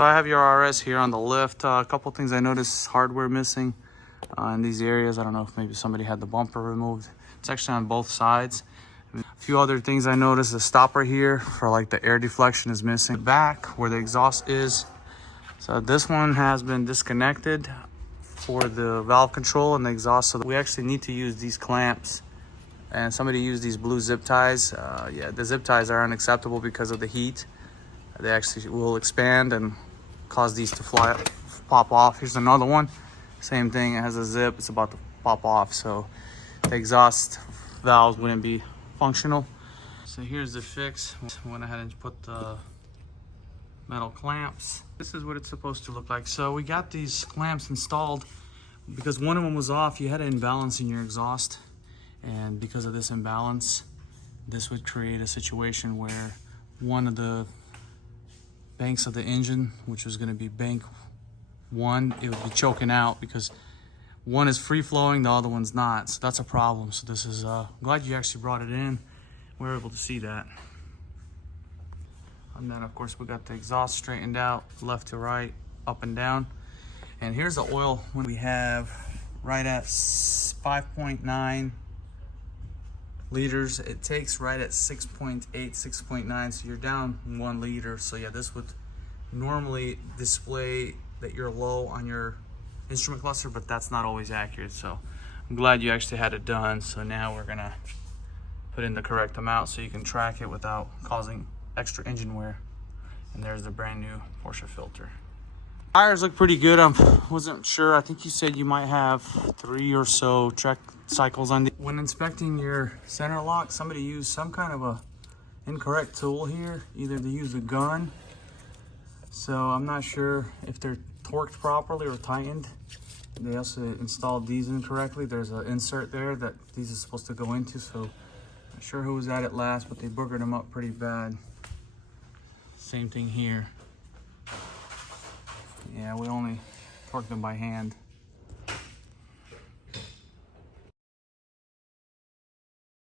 So I have your RS here on the lift. A couple things I noticed: hardware missing in these areas. I don't know if maybe somebody had the bumper removed. It's actually on both sides. A few other things I noticed: the stopper here for like the air deflection is missing. Back where the exhaust is. So this one has been disconnected for the valve control and the exhaust. So we actually need to use these clamps. And somebody used these blue zip ties. Yeah, the zip ties are unacceptable because of the heat. They actually will expand and cause these to pop off. Here's another one. Same thing, it has a zip, it's about to pop off. So the exhaust valves wouldn't be functional. So here's the fix. Went ahead and put the metal clamps. This is what it's supposed to look like. So we got these clamps installed because one of them was off. You had an imbalance in your exhaust. And because of this imbalance, this would create a situation where one of the banks of the engine, which was going to be bank 1, it would be choking out because one is free flowing, the other one's not. So that's a problem. So this is I'm glad you actually brought it in. We were able to see that. And then of course we got the exhaust straightened out, left to right, up and down. And here's the oil when we have right at 5.9 liters. It takes right at 6.8, 6.9, so you're down 1 liter. So yeah, this would normally display that you're low on your instrument cluster, but that's not always accurate. So I'm glad you actually had it done. So now we're gonna put in the correct amount so you can track it without causing extra engine wear. And there's the brand new Porsche filter. Tires look pretty good. I wasn't sure. I think you said you might have 3 or so check cycles on the. When inspecting your center lock, somebody used some kind of a incorrect tool here. Either they used a gun. So I'm not sure if they're torqued properly or tightened. They also installed these incorrectly. There's an insert there that these are supposed to go into. So not sure who was at it last, but they boogered them up pretty bad. Same thing here. Yeah, we only torque them by hand.